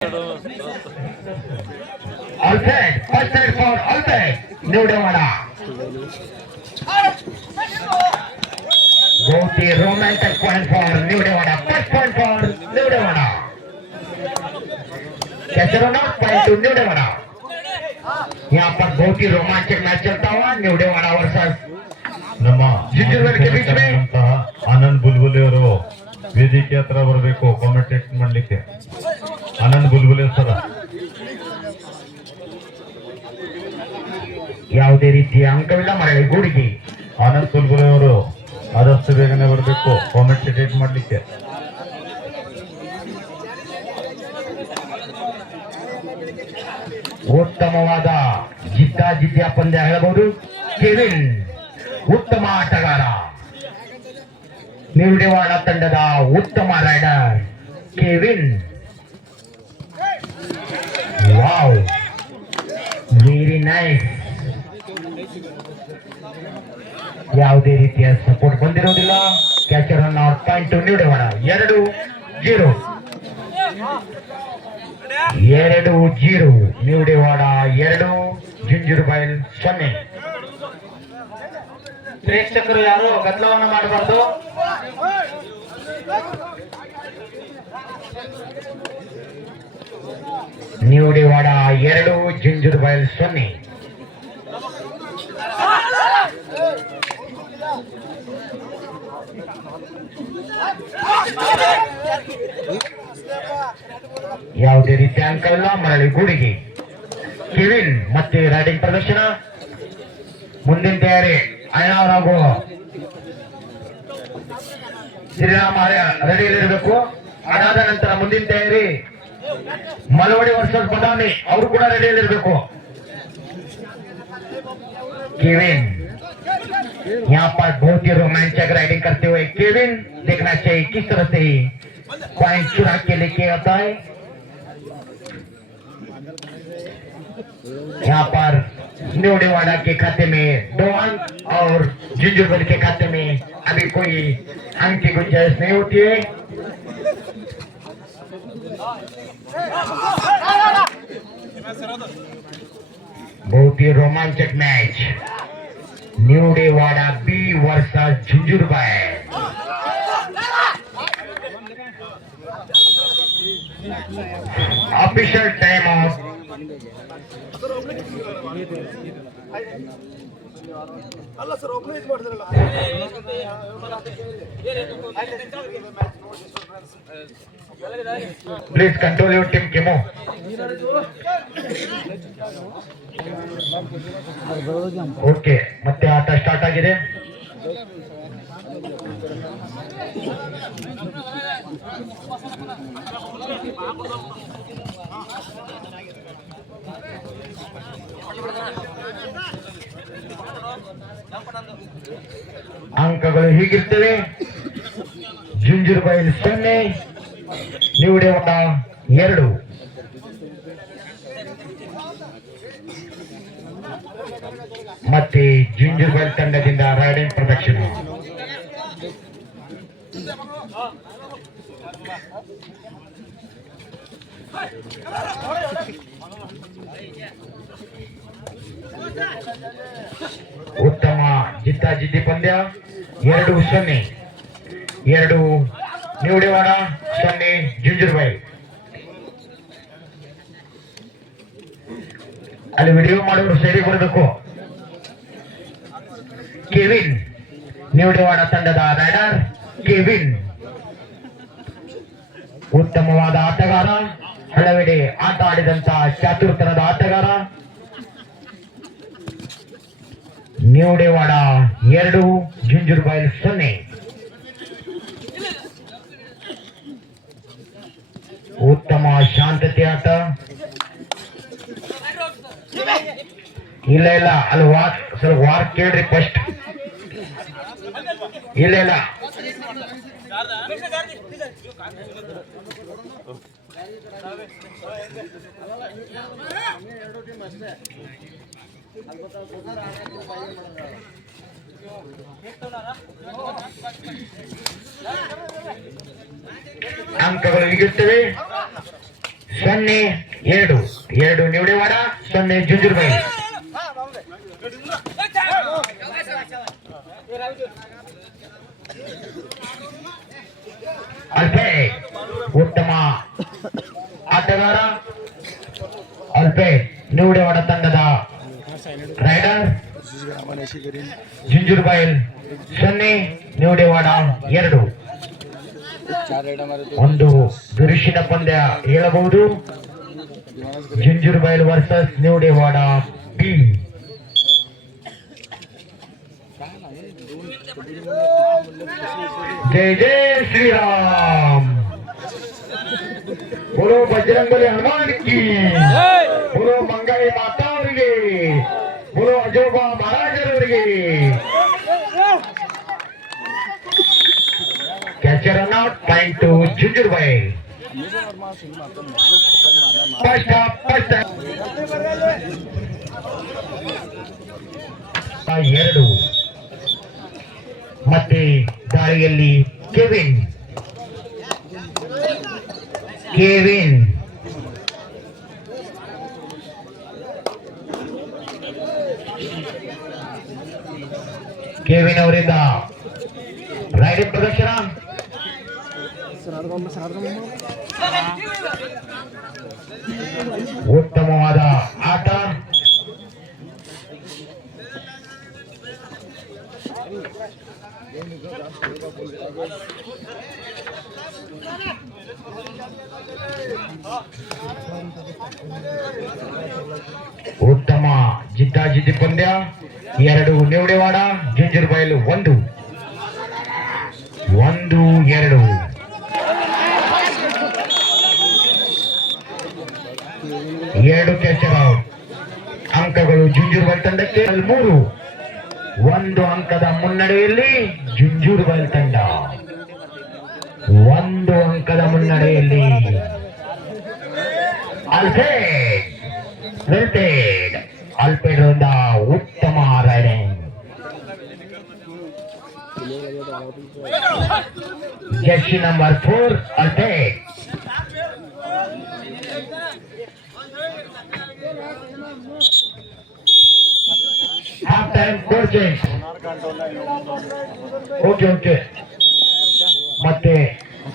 Alfred, first side for Alfred, Nudewada. Go the romantic point for Nudewada. First point for Nudewada. कैसे runout point two न्यूडेवाड़ा. यहाँ पर बहुत ही रोमांचक match चलता हुआ न्यूडेवाड़ा वर्सेस ನಮ್ಮ जिंजरवेल के बीच में. ಆನಂದ್ ಬುಲ್ಬುಲೆ ಅವರು ವೇದಿಕೆ ಹತ್ರ ಬರಬೇಕು ಕಾಮೆಂಟೇಟ್ ಮಾಡ್ಲಿಕ್ಕೆ. ಆನಂದ್ ಬುಲ್ಬುಲೆ ಸರ್ ಯಾವುದೇ ರೀತಿಯ ಅಂಕವಿಲ್ಲ ಮರಳಿ ಗೂಡಿಗೆ. ಆನಂದ್ ಬುಲ್ಬುಲೆ ಅವರು ಆದಷ್ಟು ಬೇಗನೆ ಬರಬೇಕು ಕಾಮೆಂಟೇಟ್ ಮಾಡ್ಲಿಕ್ಕೆ. ಉತ್ತಮವಾದ ಜಿದ್ದಾಜಿದ್ದಿಯ ಪಂದ್ಯ ಹೇಳಬಹುದು. ಕೆವಿನ್ ಉತ್ತಮ ಆಟಗಾರ. ನ್ಯೂಡೆವಾಡ ತಂಡದ ಉತ್ತಮ raider Kevin. Wow, very nice. ಯಾವುದೇ ರೀತಿಯ ಸಪೋರ್ಟ್ ಬಂದಿರೋದಿಲ್ಲ. Catcher run out point to ನ್ಯೂಡೆವಾಡ. 2-0 ನ್ಯೂಡೆವಾಡ 2, ಜಿಂಜುರ್ಬೈಲ್ 0. ಪ್ರೇಕ್ಷಕರು ಯಾರು ಗದ್ದಲವನ್ನು ಮಾಡಬಾರ್ದು. ನ್ಯೂಡೆವಾಡ 2, ಜಿಂಜುರ್ಬೈಲ್ 0. ಯಾವುದೇ ರೀತಿಯ ಅಂಕವಿಲ್ಲ ಮರಳಿ ಗೂಡಿಗೆ. ಕೆವಿನ್ ಮತ್ತೆ ರೈಡಿಂಗ್ ಪ್ರದರ್ಶನ. ಮುಂದಿನ ತಯಾರಿ ಅಯ್ಯನವರ್ ಹಾಗೂ ಶ್ರೀರಾಮ್ ರೆಡಿಯಲ್ಲಿರಬೇಕು. ಅದಾದ ನಂತರ ಮುಂದಿನ ತಯಾರಿ ಮಲವಡಿ ವರ್ಸಸ್ ಬದಾಮಿ ಅವರು ಕೂಡ ರೆಡಿಯಲ್ಲಿರಬೇಕು. केविन यहाँ पर बहुत ही रोमांचक राइडिंग करते हुए केविन देखना चाहिए किस तरह से पॉइंट चुरा के लेके आता है. यहाँ पर न्यूडेवाड़ा के खाते में 2 अंक और जिंजरवेल के खाते में अभी कोई अंक की गुंजाइश नहीं होती है. बहुत ही रोमांचक मैच न्यूडेवाड़ा बी वर्सेस जिंजरवेल. Official time off please control your team केमो. ಓಕೆ, ಮತ್ತೆ ಆಟ ಸ್ಟಾರ್ಟ್ ಆಗಿದೆ. ಅಂಕಗಳು ಹೀಗಿರ್ತವೆ. ಜಿಂಜರ್ಬೈಲ್ 0, ನ್ಯೂಡೆವಾಡ 2. ಮತ್ತೆ ಜಿಂಜರ್ಬೈಲ್ ತಂಡದಿಂದ ರೈಡಿಂಗ್ ಪ್ರದರ್ಶನ. ಉತ್ತಮ ಜಿದ್ದಾಜಿದ್ದಿ ಪಂದ್ಯ. 2-0 ನ್ಯೂಡೆವಾಡ 0 ಜಿಂಜರ್ಬೈಲ್. ಅಲ್ಲಿ ವಿಡಿಯೋ ಮಾಡೋರು ಸೇರಿ ಬರಬೇಕು. ಕೆವಿನ್ ನ್ಯೂಡೆವಾಡ ತಂಡದ ರೈಡರ್ ಕೆವಿನ್ ಉತ್ತಮವಾದ ಆಟಗಾರ. ಹಲವೆಡೆ ಆಟ ಆಡಿದಂತ ಚಾತುರ್ಯದ ಆಟಗಾರ. ನ್ಯೂಡೆವಾಡ 2 ಜಿಂಜರ್ಬೈಲ್ 0. ಉತ್ತಮ ಶಾಂತತೆ ಆಟ. ಇಲ್ಲ ಅಲ್ಲಿ ಸ್ವಲ್ಪ ವಾರ್ ಕೇಳ್ರಿ ಫಸ್ಟ್. ಇಲ್ಲ ಅಂಕಗಳು ಹೀಗಿರ್ತವೆ. 0-2 ನಿವಡೆವಾಡ 0 ಜುಂಜುರ್ಬೈಲ್. ಅಲ್ಪೇಟ್ ಉತ್ತಮ ಆಟಗಾರ. ಅಲ್ಪೇಟ್ ನಿವಡೆವಾಡ ತಂಡದ ರೈಡರ್. ಜುಂಜುರ್ಬೈಲ್ 0 ನಿವಡೆವಾಡ 2. ಒಂದು ಬಿರುಸಿನ ಪಂದ್ಯ ಹೇಳಬಹುದು. ಜುಂಜುರ್ಬೈಲ್ ವರ್ಸಸ್ ನಿವಡೆವಾಡ ಬಿ. जय जय श्री राम. बोलो बजरंगबली हनुमान की. बोलो मंगाई माता ಅವರಿಗೆ. बोलो ಅಜೋಬಾ ಮಹಾರಾಜರವರಿಗೆ. Catcher run out. Point to ಜುಂಜುರ್ಬೈಲ್. ಫಸ್ಟ್ 2. ಮತ್ತೆ ದಾಳಿಯಲ್ಲಿ ಕೆವಿನ್. ಕೆವಿನ್ ಅವರಿಂದ ರೈಡಿಂಗ್ ಪ್ರದರ್ಶನ. ಉತ್ತಮವಾದ ಆಟ. ಉತ್ತಮ ಜಿದ್ದಾಜಿದ್ದಿ ಪಂದ್ಯ. 2 ನಿವಡೆವಾಡ. ಜುಂಜುರ್ಬೈಲ್ 1. 1-2. ಎರಡು ಕ್ಯಾಚರ್ ಔಟ್. ಅಂಕಗಳು ಜುಂಜುರ್ಬೈಲ್ ತಂಡಕ್ಕೆ 3. 1 ಅಂಕದ ಮುನ್ನಡೆಯಲ್ಲಿ ಜುಂಜುರ್ಬೈಲ್ ತಂಡ. 1 ಅಂಕದ ಮುನ್ನಡೆಯಲ್ಲಿ. ಅಲ್ಪೇಡ್ ರಿಂದ ಉತ್ತಮ ರೈಡಿಂಗ್. ಜರ್ಸಿ ನಂಬರ್ 4 ಅಲ್ಪೇಡ್. Half time coaching. ಓಕೆ ಮತ್ತೆ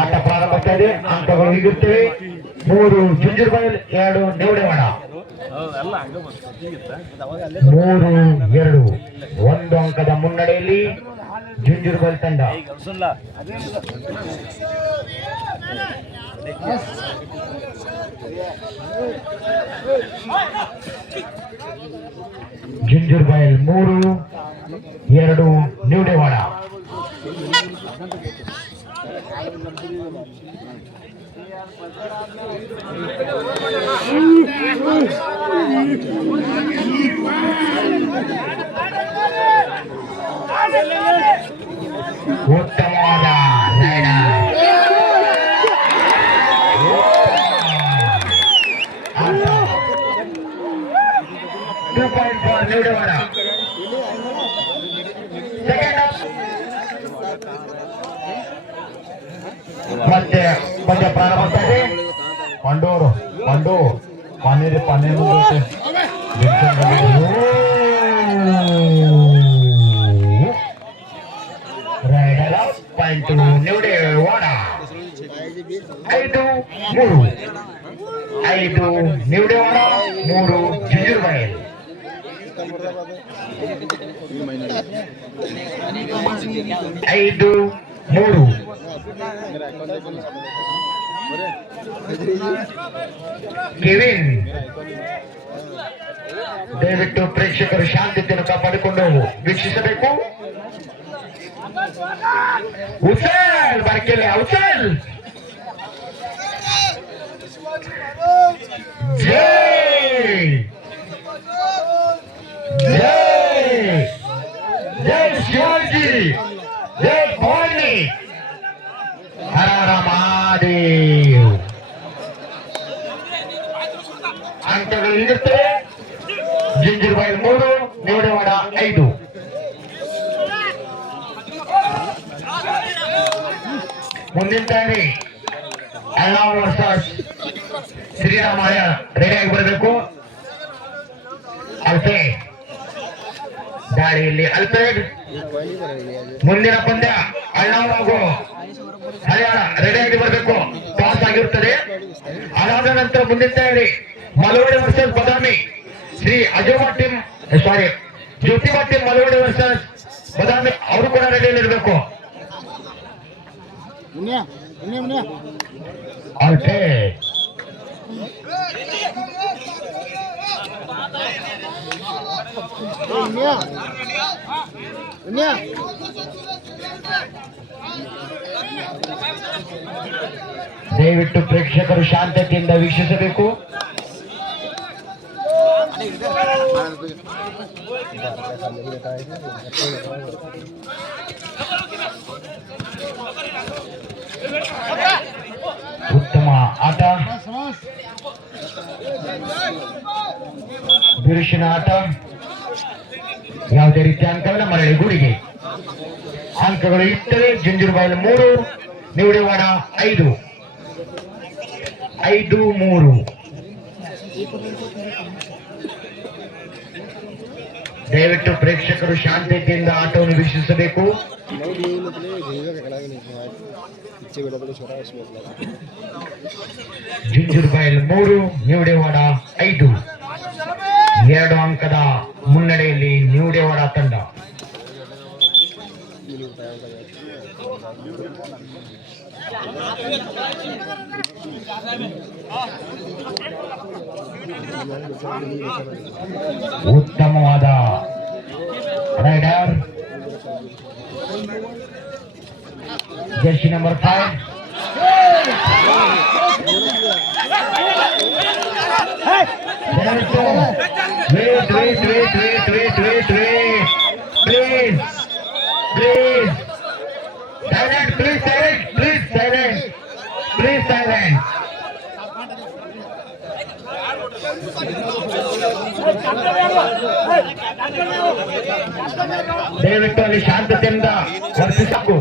ಆಟ ಪ್ರಾರಂಭ ಇದೆ. ಅಂಕಗಳು ಹೀಗಿರ್ತವೆ. 3 ಜುಂಜುರ್ಬೈಲ್ 2 ನಿವಡೆವಾಡ. 3-2. 1 ಅಂಕದ ಮುನ್ನಡೆಯಲ್ಲಿ ಜುಂಜುರ್ಬೈಲ್ ತಂಡ. ಜುಂಜುರ್ಬೈಲ್ 3-2 ನಿವಡೆವಾಡ. ಉತ್ತಮವಾದ ರೈಡರ್. 2.4 ನಿವಡೆವಾಡ. ಮತ್ತೆ ಪಂದ್ಯ ಪ್ರಾರಂಭ ಇದೆ. ಪಂಡೂರು ಪನ್ನೀರ್ ರೈಡರ್ ಪಾಯಿಂಟ್ ನಿವಡೆವಾಡ. 5-3. 5 ನಿವಡೆವಾಡ 3 ಜುಂಜುರ್ಬೈಲ್. 5-3. ಕೆವಿನ್ ದಯವಿಟ್ಟು ಪ್ರೇಕ್ಷಕರು ಶಾಂತಿಯನ್ನು ಕಾಪಾಡಿಕೊಂಡು ವೀಕ್ಷಿಸಬೇಕು. ಹುಸೇನ್ ಬರ್ಕೆಲೆ ಹುಸೇನ್. ಜೈ ಜೈ ಶಿವಾಜಿ. ಜೈ ಭವಾನಿ. ಹರ ಹರ ಮಹಾದೇವ್. ಅಂಕಗಳು ಹೀಗಿರ್ತವೆ. ಜುಂಜುರ್ಬೈಲ್ 3 ನಿವಡೆವಾಡ 5. ಮುಂದಿನ ತಾರಿ ಅಣ್ಣಾ ವರ್ಸಸ್ ಶ್ರೀರಾಮ ರೆಡಿಯಾಗಿ ಬರಬೇಕು. ಅಲ್ಫ್ರೆಡ್ ದಾಳಿಯಲ್ಲಿ ಅಲ್ಫ್ರೆಡ್. ಮುಂದಿನ ಪಂದ್ಯ ಅಳ್ಳಾವು ಹರಿಯಾಣ ರೆಡಿಯಾಗಿ ಬರಬೇಕು. ಟಾಸ್ ಆಗಿರುತ್ತದೆ. ಅದಾದ ನಂತರ ಮುಂದಿನ ತಯಾರಿ ಮಲವಡಿ ವರ್ಸಸ್ ಬದಾಮಿ. ಶ್ರೀ ಅಜೋಬಾ ಟೀಮ್ ಸಾರಿ ಜ್ಯೋತಿಬಾ ಟೀಮ್ ಮಲವಡಿ ವರ್ಸಸ್ ಬದಾಮಿ ಅವರು ಕೂಡ ರೆಡಿಯಲ್ಲಿ ಇರಬೇಕು. ಅಲ್ಫ್ರೆಡ್ ದಯವಿಟ್ಟು ಪ್ರೇಕ್ಷಕರು ಶಾಂತತೆಯಿಂದ ವೀಕ್ಷಿಸಬೇಕು. ಉತ್ತಮ ಆಟ, ಬಿರುಸಿನ ಆಟ. ಯಾವುದೇ ರೀತಿಯ ಅಂಕವನ್ನ ಮರಳಿ ಗೂಡಿಗೆ ಅಂಕಗಳು ಇಟ್ಟರೆ ಜುಂಜುರಬಾಯಿಲು 3, ನಿವಡೆವಾಡ 5. 5-3. ದಯವಿಟ್ಟು ಪ್ರೇಕ್ಷಕರು ಶಾಂತತೆಯಿಂದ ಆಟವನ್ನು ವೀಕ್ಷಿಸಬೇಕು. ಜುಂಜುರಬಾಯಿಲು 3, ನಿವಡೆವಾಡ 5. 2 ಅಂಕದ ಮುನ್ನಡೆಯಲ್ಲಿ ನಿವಡೆವಾಡ ತಂಡ. ಉತ್ತಮವಾದ raider jersey number 5. Wait, please. Silent, please silent. ದಯವಿಟ್ಟು ಅಲ್ಲಿ ಶಾಂತತೆಯಿಂದ ವರ್ತಿಸಬೇಕು.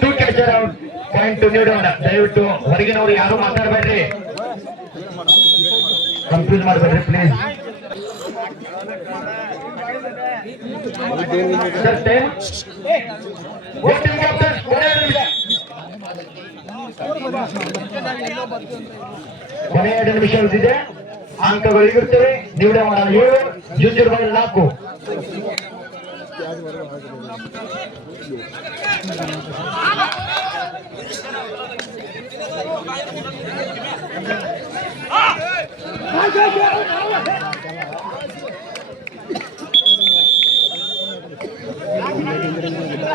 ಟು ಕ್ಯಾಚರ್ ಔಟ್, ಪಾಯಿಂಟ್ ನೀಡೋಣ. ದಯವಿಟ್ಟು ಹೊರಗಿನವರು ಯಾರು ಮಾತಾಡಬೇಡ್ರಿ, ಕನ್ಫ್ಯೂಸ್ ಮಾಡಬೇಡ್ರಿ ಪ್ಲೀಸ್. ಕೊನೆಯ 2 ನಿಮಿಷ ಉಳಿದಿದೆ. ಅಂಕಗಳು ಇರುತ್ತವೆ. ನಿವಡೆವಾಡ 7, ಜುಂಜುರಬಾಯಿಲು 4.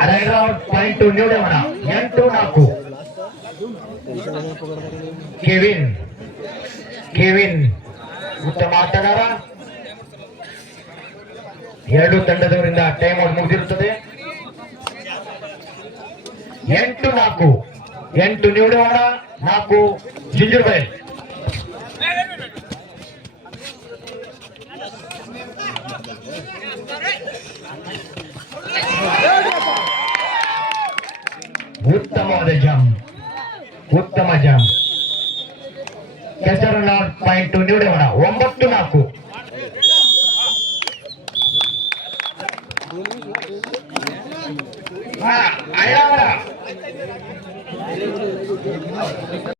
ರೈಡರ್ ಔಟ್, ಪಾಯಿಂಟ್ ನಿವಡೆವಾಡ 8-4. ಕೆವಿನ್ ಉತ್ತಮ ಆಟಗಾರ. 2 ತಂಡದವರಿಂದ ಟೈಮ್ ಔಟ್ ಮುಗಿದಿರುತ್ತದೆ. 8 ನಿವಡೆವಾಡ 4 ಜುಂಜುರಬಾಯಿಲು. ಉತ್ತಮವಾದ ಉತ್ತಮ ಜಂಪ್. ಕೆಸರು ನಾಟ್, ಪಾಯಿಂಟ್ ನಿವಡೆವಾಡ 9-4.